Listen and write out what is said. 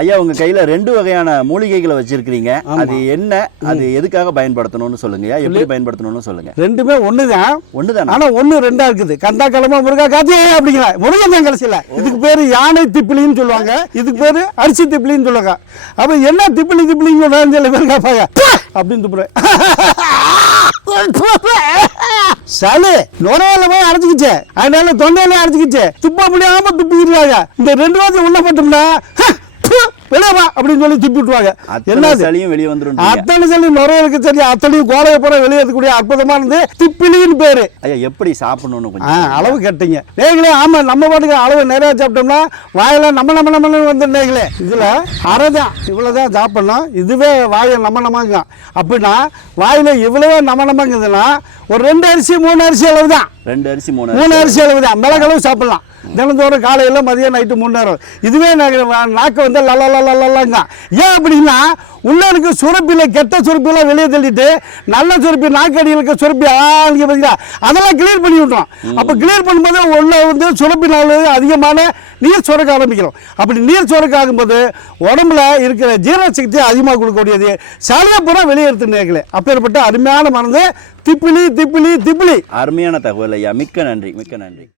ஐயா உங்க கையில 2 வகையான மூலிகைகளை வச்சிருக்கீங்க. அது என்ன, அது எதுக்காக பயன்படுத்தணும்னு சொல்லுங்க. எப்படி பயன்படுத்தணும்னு சொல்லுங்க. ரெண்டுமே ஒண்ணுதான். ஆனா ஒண்ணு ரெண்டா இருக்குது. கந்தா கிழமை முருகா காத்தி அப்படிங்கிற முருகன் தான் கடைசியில. இதுக்கு பேரு யானை திப்பிலின்னு சொல்லுவாங்க, இதுக்கு பேரு அரிசி திப்பிலின்னு சொல்லுவாங்க. அப்ப என்ன திப்பிலின்னு சொல்றாங்க சில பேர் கேட்பாங்க அப்படின்னு துப்புறேன். சளி நுரையில போய் அரைச்சிக்கிச்சு, அதனால தொண்டையில அரைச்சிக்கிச்சு, துப்ப முடியாம துப்பிக்கிறாங்க. இந்த 2 வாரத்தை உள்ள போட்டோம்னா வெளியவா அப்படின்னு சொல்லி துப்பி விட்டுவாங்க. என்ன சளியும் வெளியே வந்துடும். அத்தனை சளி நுரையிலுக்கு சரி, அத்தனையும் கோடையை போற வெளியேறக்கூடிய அற்புதமானது திப்பிலின்னு பேரு. ஐயா எப்படி சாப்பிடணும்னு அளவு கேட்டீங்க நீங்களே. ஆமா, நம்ம பாட்டுக்கு அளவு நிறைய சாப்பிட்டோம்னா வாயில நம்ம வந்துட்டீங்களே. இதுல அரைதான் இவ்வளவுதான் சாப்பிடணும். இதுவே வாயை நம்ம அப்படின்னா வாயில இவ்வளவு நம்ம ஒரு 2 அரிசி 3 அரிசி அளவு தான். 2 அரிசி 3 அரிசி அளவு தான். மிளகளவு சாப்பிடலாம் தினந்தோறும், காலையில மதியம் நைட்டு 3 நேரம். இதுவே நாக்கு வந்து லல்லாங்க. ஏன் அப்படின்னா உள்ள இருக்க சுரப்பில கெட்ட சுரப்பிலாம் வெளியே தள்ளிட்டு நல்ல சுரப்பி நாக்கடியில் இருக்க சுரப்பி பார்த்தீங்களா அதெல்லாம் கிளியர் பண்ணி விட்டுரும். அப்போ கிளியர் பண்ணும்போது உள்ள வந்து சுரப்பினால அதிகமான நீர் சுரக்க ஆரம்பிக்கிறோம். அப்படி நீர் சுரக்க ஆகும்போது உடம்புல இருக்கிற ஜீரண சக்தி அதிகமாக கொடுக்கக்கூடியது. சளியை பூரா வெளியேறுத்து நேர்களே. அப்பேற்பட்ட அருமையான மருந்து திப்பிலி. அருமையான தகவல் ஐயா. மிக்க நன்றி.